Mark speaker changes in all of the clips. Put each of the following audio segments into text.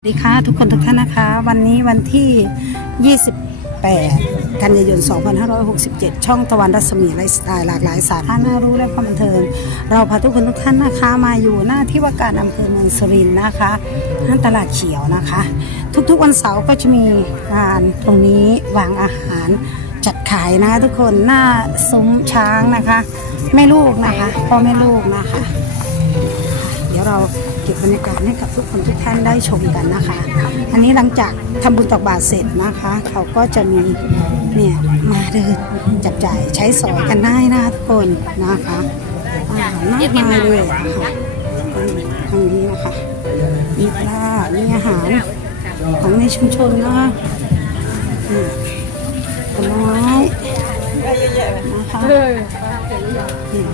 Speaker 1: สวัสดีค่ะทุกคนทุกท่านนะคะ วันนี้วันที่ 28 กันยายน 2567 ช่องตะวันรัศมีไลฟ์สไตล์หลากหลายสาระน่ารู้และความบันเทิง เราพาทุกคนทุกท่านนะคะมาอยู่หน้าที่ว่าการอำเภอเมืองสุรินทร์นะคะห้างตลาดเขียวนะคะ ทุกๆวันเสาร์ก็จะมีงานตรงนี้วางอาหารจัดขายนะทุกคนหน้าซุ้มช้างนะคะแม่ลูกนะคะพ่อแม่ลูกนะคะ เดี๋ยวเรา ก็บบรรยากาศให้กับทุกคนทุกท่านได้ชมกันนะคะ อันนี้หลังจากทำบุญตักบาตรเสร็จนะคะ เขาก็จะมีเนี่ยมาเดินจับจ่ายใช้สอยกันได้นะทุกคนนะคะอาหารมากมายเลยค่ะทางนี้นะคะมีปลามีอาหารของในชุมชนนะคะนี่ผลไม้นะคะนี่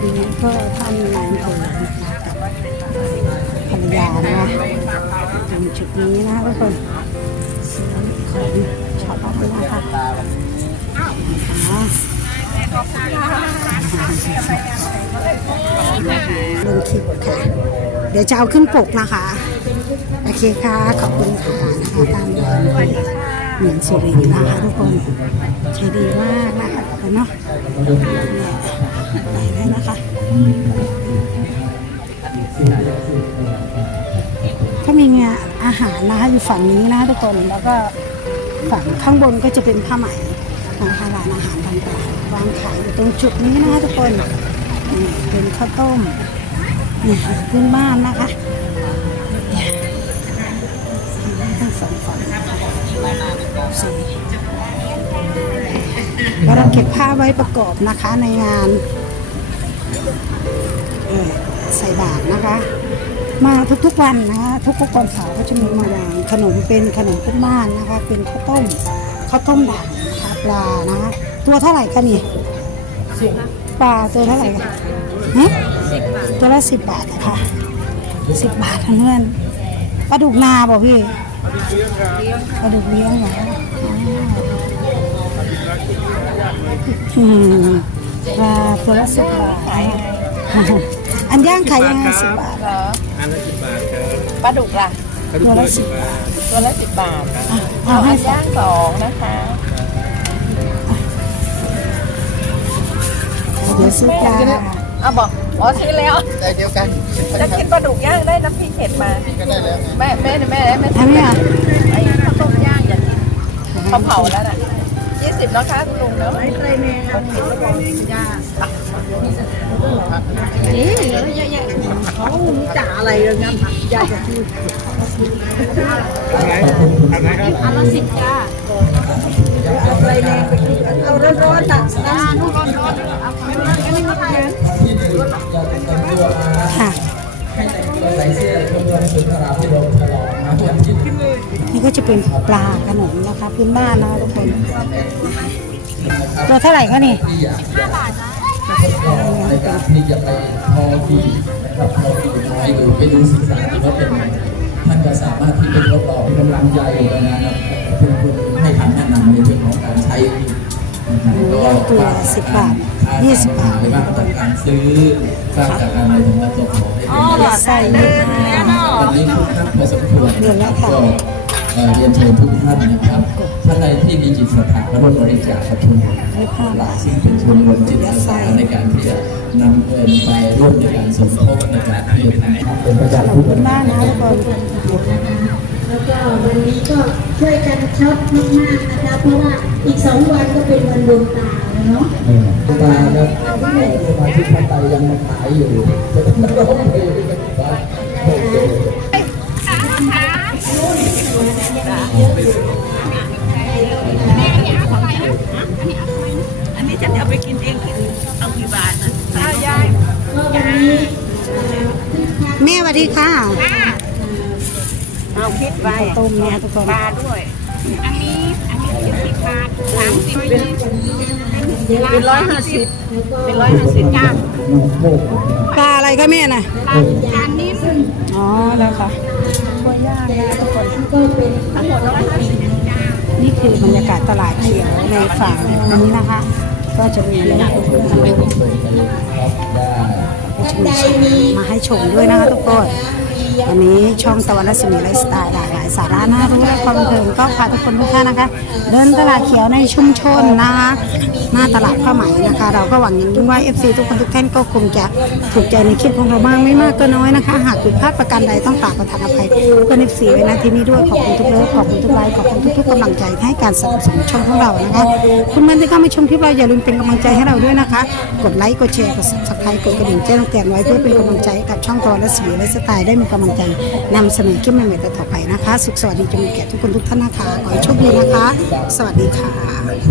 Speaker 1: ทีนี้ก็ท่านนายอำเภอนะคะ กับภรรยานะคะตรงจุดนี้นะทุกคนซื้อของช็อปนะคะลงคลิปค่ะ เดี๋ยวจะเอาขึ้นปกนะคะ โอเคค่ะ ขอบคุณค่ะนะคะตามเดิมเหมือนสุรินทร์นะคะทุกคนใช้ดีมากนะคะเนาะไปได้นะคะ มีงานอาหารนะคะอยู่ฝั่งนี้นะทุกคนแล้วก็ฝั่งข้างบนก็จะเป็นผ้าไหมนะคะร้านอาหารต่างๆวางขายอยู่ตรงจุดนี้นะคะทุกคนนี่เป็นข้าวต้มนี่พื้นบ้านนะคะเนี่ยทั้งสองฝั่งสี่แล้วเราเก็บผ้าไว้ประกอบนะคะในงานเออ ส่บาตรนะคะ มาทุกๆวันนะคะทุกๆวันเสาร์ก็จะมีมาวางขนมเป็นขนมพื้นบ้านนะคะ เป็นข้าวต้มข้าวต้มด่างนะคะปลานะคะตัวเท่าไหร่คะนี่ปลาตัวเท่าไหร่คะฮะตัวละสิบบาทนะคะสิบบาทเพื่อนปลาดุกนาบอกพี่ปลาดุกเลี้ยงเหรออ๋ออืมปลาตัวละสิบบาท อันย่างขายยังไงสิบบาท
Speaker 2: เหรอ
Speaker 3: อันละสิบบาทครับ
Speaker 2: ปลาดุกล่ะ
Speaker 3: กระดูก
Speaker 1: ตัว
Speaker 3: ละ
Speaker 1: ละ
Speaker 3: สิ
Speaker 1: สิ
Speaker 3: บ
Speaker 1: บบา
Speaker 3: บา
Speaker 1: ท
Speaker 3: ท
Speaker 2: ตัวละสิบบาท
Speaker 1: อะ
Speaker 2: เอา
Speaker 1: เอาให้
Speaker 2: อันย่างสองนะคะ
Speaker 1: เดี๋ยวซื้อปลา
Speaker 2: เอาบอกอ๋อซื้อแล้ว
Speaker 3: แต่เดียวกัน
Speaker 2: จะกินปลาดุกย่างได้น้ำพริกเผ็ดมา
Speaker 3: ก็ได้แล้ว
Speaker 2: แม่แม่แม่แม่
Speaker 1: อันเนี้ย
Speaker 2: ไอ้ข้าวต้มย่างอย่างนี้เขาเผาแล้วน่ะยี่สิบแล้วค่ะคุณลุงเนาะไม่เคยแม่คนกินแล้วบอกย่าง
Speaker 4: นี่เยอะแยะเขามีจ่าอะไรเลยนะยากจะพูด
Speaker 3: อันไหนอันไหนครับ
Speaker 4: อันละสิบจ้าเอาอะไรแรงไปกินเอาร้อนๆตักจ้านู่นร้อนๆเอาไปร้อนๆอันนี้มาแทน
Speaker 1: ค่ะนี่ก็จะเป็นปลาขนมนะคะพื้นบ้านนะทุกคนตัวเท่าไหร่คะนี่15บาทนะ
Speaker 5: ในการที่จะไปพอดีนะครับพอดีไปดูไปดูศึกษาว่าเป็นไงท่านก็สามารถที่จะทดลองกำลังใจนะครับคุณคุณให้คำแนะนำในเรื่องของการใช้นะครับ
Speaker 1: ย่าสิบบาทยี่สิบบาท
Speaker 5: หรือว่าการซื้อสร้างจากการในถึงมาตัวของได้เป็น
Speaker 1: ใส่เลย
Speaker 5: วันนี้ทุกท่านพอสมควร
Speaker 1: เดือนละค่ะ
Speaker 5: เอ่อเรียนเชิญทุกท่านนะครับท่านใดที่มีจิตศรัทธาและร่วมบริจาคกับทุน
Speaker 1: ให้ผ้าบาท
Speaker 5: ซึ่งเป็นชมรมจิตอาสาในการที่จะนำเงินไปร่วมในการสมทบในการที่จะทำเป็นประจำทุก
Speaker 1: พื้
Speaker 5: วันน
Speaker 1: บ้านนะทุกคน
Speaker 6: แล้วก็วันนี้ก็ช่วยกันช็อปมากๆนะคะเพราะว่าอีกสองวันก็เป็นวันดวงตาแล้วเนาะ
Speaker 5: ตาครับสมาชิกพันไตยังมาขายอยู่จะต้องร้องเพลง
Speaker 2: อันนี้ฉันจะเอาไปกินเองเอากี่บาทนะข้าวยาย
Speaker 6: ก็วันนี้
Speaker 1: แม่สวัสดีค่ะ
Speaker 2: เอาคิดไว้
Speaker 1: ต้มนะทุกคน
Speaker 2: ปลาด้วย
Speaker 4: อันนี้อันนี้สิบบาทสามสิบเป็น
Speaker 2: เป็นร้อยห้าสิบเป็นร้อยห้าสิบจ้า
Speaker 1: ปลาอะไรคะแม่น่ะ
Speaker 4: ปลาจานนี้ซึ่ง
Speaker 1: อ๋อแล้วค่ะ คื
Speaker 2: อบ
Speaker 1: รรยากาศตลาดเขียวในฝั่งนี้นะคะ ก็จะมีเรื่อนก็จะมี
Speaker 6: ท่านใดมี
Speaker 1: มาให้ชมด้วยนะคะทุกคนวันนี้ช่องตะวันรัศมีไลฟ์สไตล์หลากหลาย สาระน่ารู้และความบันเทิงก็พาทุกคนทุกท่านนะคะ เดินตลาดเขียวในชุมชนนะคะหน้าตลาดผ้าไหมนะคะ เราก็หวังอย่างยิ่งว่า FC ทุกคนทุกท่านก็คงจะถูกใจในคลิปของเราบ้างไม่มากก็น้อยนะคะ หากผิดพลาดประการใดต้องกราบประทานอภัยเพื่อน FC ไว้ณที่นี้ด้วยขอบคุณทุกเลิฟขอบคุณทุกไลค์ขอบคุณทุกๆกำลังใจให้การสนับสนุนช่องของเรานะคะคุณแม่ที่เข้ามาชมคลิปเราอย่าลืมเป็นกำลังใจให้เราด้วยนะคะ กดไลค์กดแชร์กด subscribe กดกระดิ่งแจ้งเตือนไว้เพื่อเป็นกำลังใจกับช่องตอนและสีและสไตล์ได้มีกำลังใจนำเสนอคลิปใหม่ๆต่อไปนะคะสุขสวัสดีจงมีแก่ทุกคนทุกท่านนะคะ ขอให้โชคดีนะคะ สวัสดีค่ะ